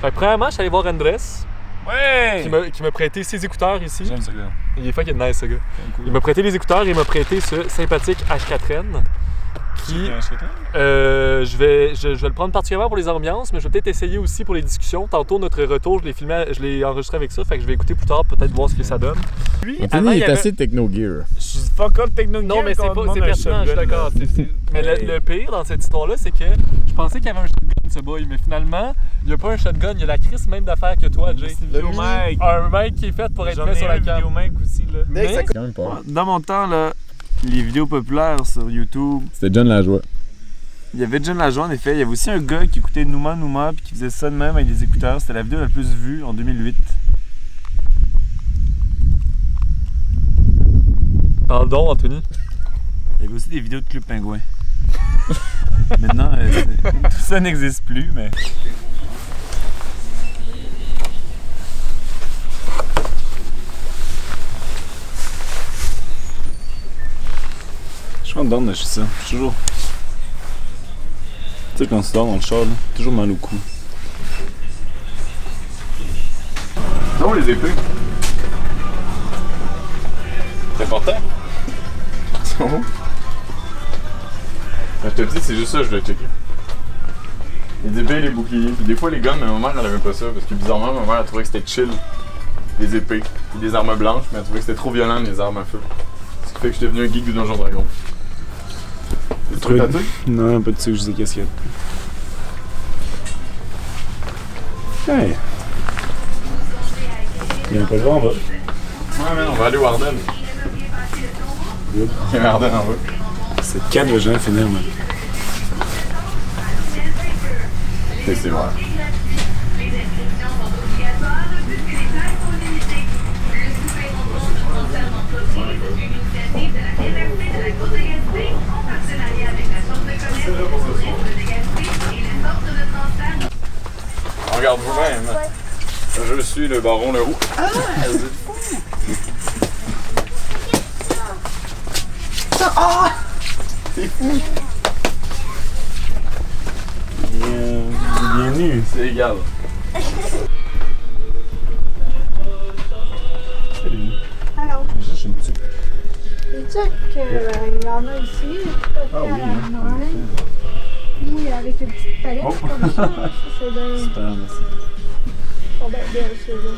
Fait que premièrement, je suis allé voir Andrés, Ouais! qui m'a prêté ses écouteurs ici. J'aime ce gars. Il est fucking nice, ce gars. Cool. Il m'a prêté les écouteurs et il m'a prêté ce sympathique H4N. Qui, je vais le prendre particulièrement pour les ambiances, mais je vais peut-être essayer aussi pour les discussions. Tantôt, notre retour, je l'ai enregistré avec ça, fait que je vais écouter plus tard, peut-être voir ce que ça donne. Lui, Anthony, il est assez techno-gear. Je suis fuck all techno-gear. Non, mais c'est pertinent, je suis d'accord. Mais le pire dans cette histoire-là, c'est que je pensais qu'il y avait un shotgun, ce boy, mais finalement, il n'y a pas un shotgun, il y a la crise même d'affaires que toi, Jay. Un mic qui est fait pour être mis sur la cam. Aussi, là. Mais, Quand même pas. Dans mon temps, là, les vidéos populaires sur YouTube, C'était John Lajoie. il y avait John Lajoie en effet. Il y avait aussi un gars qui écoutait Nouma Nouma puis qui faisait ça de même avec des écouteurs. C'était la vidéo la plus vue en 2008. pardon, Anthony. Il y avait aussi des vidéos de Club Pingouin. Maintenant, tout ça n'existe plus, mais. Je suis content de lâcher ça. Je suis toujours. Tu sais, quand tu dors dans le char, là, toujours mal au cou. Non, les épées. C'est important. C'est bon. Quand j'étais petit, c'est juste ça que je voulais checker. Les épées et les boucliers. Puis des fois, les guns, mais ma mère, elle avait pas ça. Parce que bizarrement, ma mère, elle trouvait que c'était chill. Les épées. Puis des armes blanches, mais elle trouvait que c'était trop violent, les armes à feu. Ce qui fait que j'étais devenu un geek du Donjon Dragon. Tu trouves tatoué? Non, pas de ça, je sais qu'est-ce qu'il y a. Hey! Il y a un peu de vent en bas. Ouais, mais on va aller au Ardennes. Il y a un Ardennes en bas. Cette canne va jamais finir, man. C'est vrai. Regarde vous-même. Je suis le baron Leroux. Ah! Ah! C'est fou! Bien nu, c'est égal. Salut. Alors, Je cherche une petite. les tucs, il y en a ici. Ah oui, hein. Oui, avec une petite palette Oh. comme ça. Ça, c'est bien. Super, merci. Oh, ben, bien, ceux-là.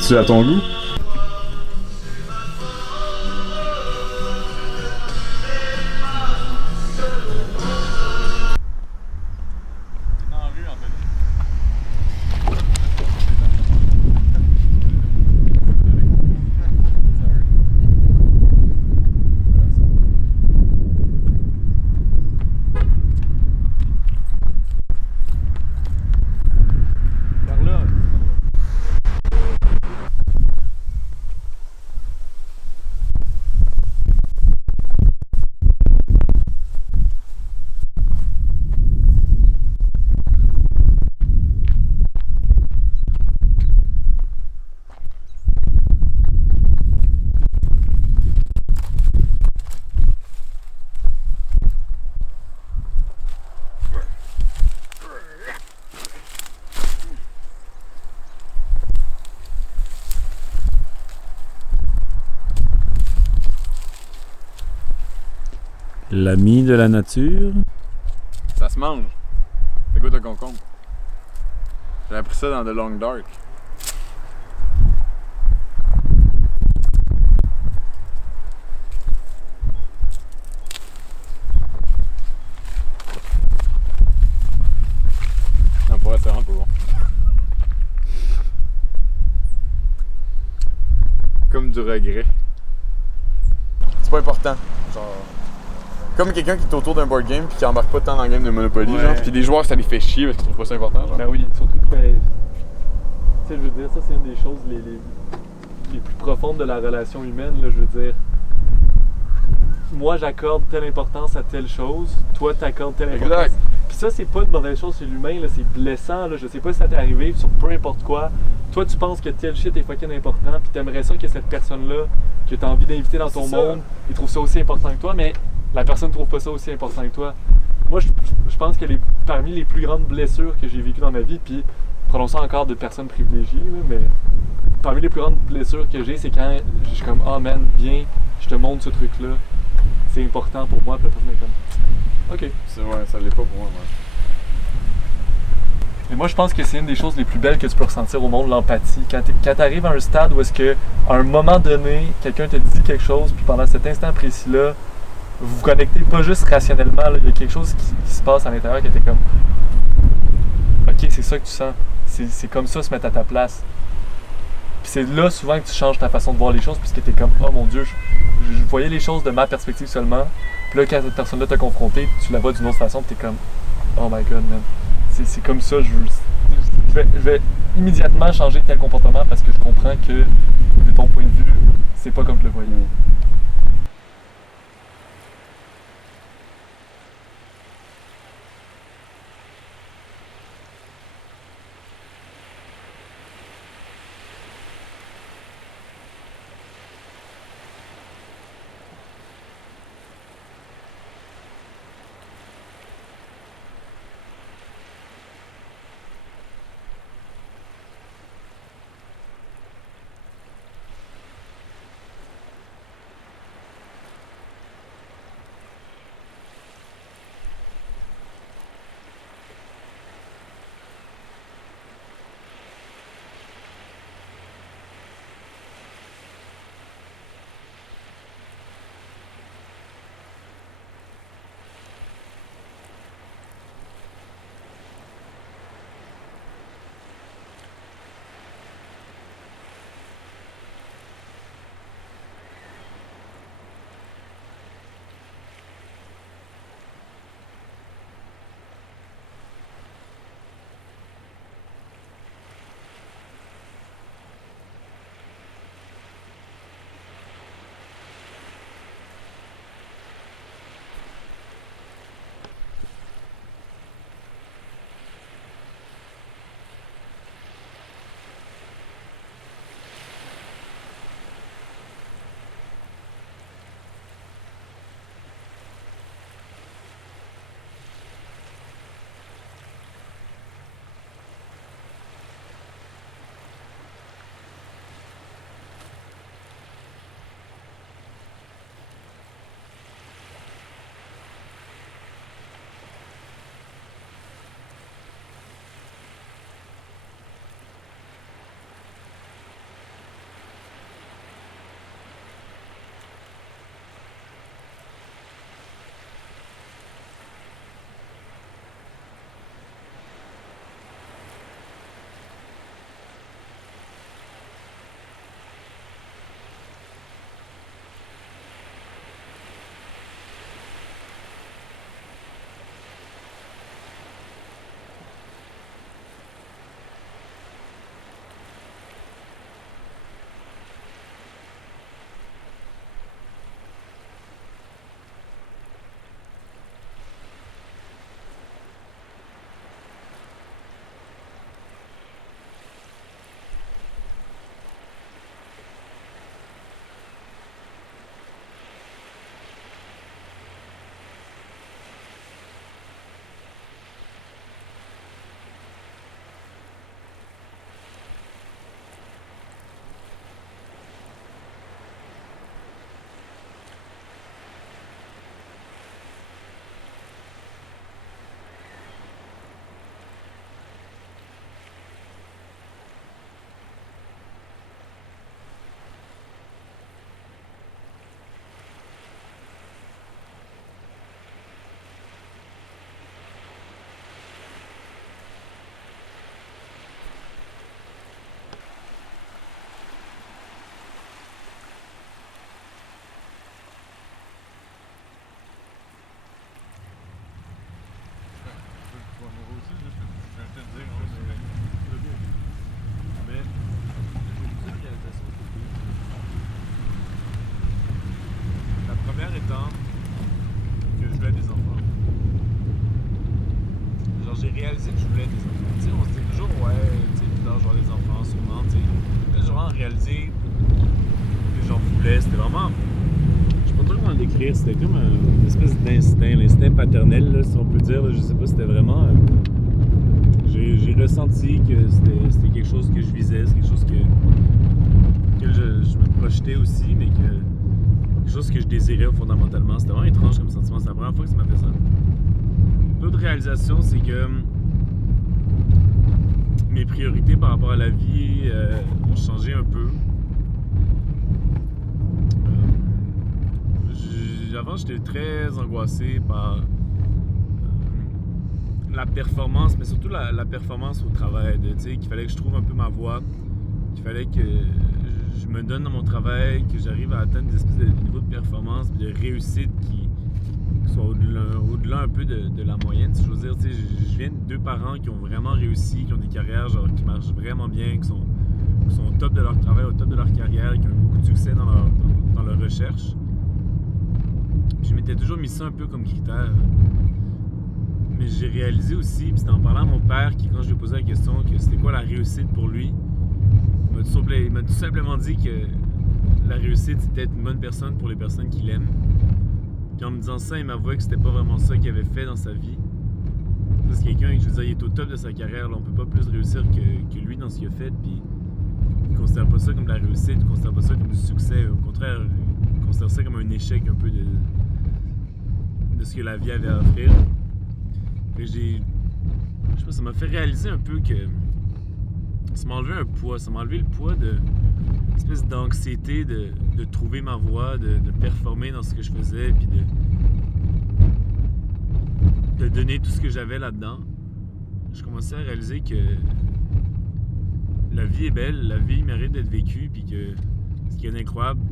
Tu à ton goût? Dans la rue, en fait. Par là. L'ami de la nature. Ça se mange. Ça goûte un concombre. J'ai appris ça dans The Long Dark. Non, pour vrai, c'est vraiment pas bon. Comme du regret. C'est pas important. Genre. Comme quelqu'un qui est autour d'un board game puis qui embarque pas tant dans le game de Monopoly, Ouais. genre. Puis les joueurs, ça les fait chier parce qu'ils trouvent pas ça important, genre. Ben oui, surtout que, tu sais, je veux dire, ça c'est une des choses les plus profondes de la relation humaine, là, je veux dire. Moi, j'accorde telle importance à telle chose, toi, t'accordes telle importance. Exact. Puis ça, c'est pas une mauvaise chose chez l'humain, là, c'est blessant, là, je sais pas si ça t'est arrivé, sur peu importe quoi. Toi, tu penses que tel shit est fucking important, puis t'aimerais ça que cette personne-là, que t'as envie d'inviter dans ton C'est ça. monde, il trouve ça aussi important que toi, mais la personne ne trouve pas ça aussi important que toi. Moi, je pense que parmi les plus grandes blessures que j'ai vécues dans ma vie, puis prononçant encore de personnes privilégiées, là, mais parmi les plus grandes blessures que j'ai, c'est quand je suis comme « Ah, man, viens, je te montre ce truc-là. C'est important pour moi. » Puis la personne est comme « OK. » C'est vrai, ça l'est pas pour moi. Mais moi, je pense que c'est une des choses les plus belles que tu peux ressentir au monde, l'empathie. Quand tu arrives à un stade où est-ce que, à un moment donné, quelqu'un te dit quelque chose, puis pendant cet instant précis-là, vous vous connectez pas juste rationnellement, là, il y a quelque chose qui se passe à l'intérieur qui était comme « OK, c'est ça que tu sens. C'est comme ça se mettre à ta place. » Puis c'est là souvent que tu changes ta façon de voir les choses, puisque t'es comme « Oh mon Dieu, je voyais les choses de ma perspective seulement. » Puis là, quand cette personne-là t'a confronté, tu la vois d'une autre façon, puis t'es comme « Oh my God, man. » C'est comme ça, je vais immédiatement changer tel comportement parce que je comprends que de ton point de vue, c'est pas comme je le voyais. temps que je voulais des enfants. Genre, j'ai réalisé que je voulais des enfants. Tu sais, on se dit toujours, ouais, tu sais, plus tard, j'aurai des enfants, sûrement, tu sais. Là, j'ai vraiment réalisé que j'en voulais. C'était vraiment. Je sais pas trop comment le décrire. C'était comme une espèce d'instinct, l'instinct paternel, là, si on peut dire. Là, je sais pas, c'était vraiment... j'ai ressenti que c'était quelque chose que je visais, c'est quelque chose que je me projetais aussi, mais quelque chose que je désirais fondamentalement. C'était vraiment étrange comme sentiment, c'est la première fois que ça m'a fait ça. L'autre réalisation, c'est que mes priorités par rapport à la vie ont changé un peu. Avant, j'étais très angoissé par la performance, mais surtout la performance au travail. Qu'il fallait que je trouve un peu ma voie, qu'il fallait que je me donne dans mon travail, que j'arrive à atteindre des espèces de niveaux de performance, de réussite qui soient au-delà un peu de la moyenne. Si je veux dire, je viens de 2 parents qui ont vraiment réussi, qui ont des carrières qui marchent vraiment bien, qui sont au top de leur travail, au top de leur carrière, qui ont eu beaucoup de succès dans leur recherche. Je m'étais toujours mis ça un peu comme critère. Mais j'ai réalisé aussi, puis c'était en parlant à mon père, qui quand je lui ai posé la question que c'était quoi la réussite pour lui, il m'a tout simplement dit que la réussite c'était être une bonne personne pour les personnes qu'il aime. Puis en me disant ça, il m'avouait que c'était pas vraiment ça qu'il avait fait dans sa vie. C'est quelqu'un, je veux dire, il est au top de sa carrière, là, on peut pas plus réussir que lui dans ce qu'il a fait, puis il considère pas ça comme de la réussite, il considère pas ça comme du succès, au contraire, il considère ça comme un échec un peu de ce que la vie avait à offrir. Je sais pas, ça m'a fait réaliser un peu que ça m'a enlevé un poids, ça m'a enlevé le poids de une espèce d'anxiété de trouver ma voie, de performer dans ce que je faisais, puis de donner tout ce que j'avais là-dedans. Je commençais à réaliser que la vie est belle, la vie mérite d'être vécue, puis que ce qui est incroyable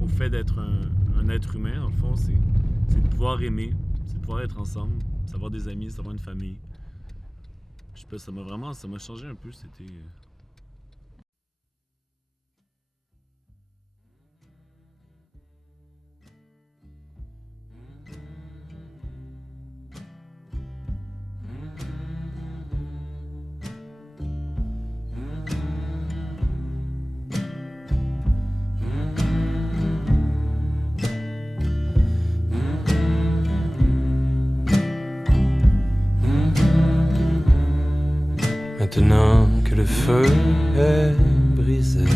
au fait d'être un être humain, dans le fond, c'est de pouvoir aimer, c'est de pouvoir être ensemble, c'est d'avoir des amis, c'est d'avoir une famille. Je sais pas, ça m'a changé un peu, c'était... Maintenant que le feu est brisé,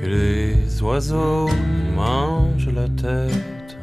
que les oiseaux mangent la tête,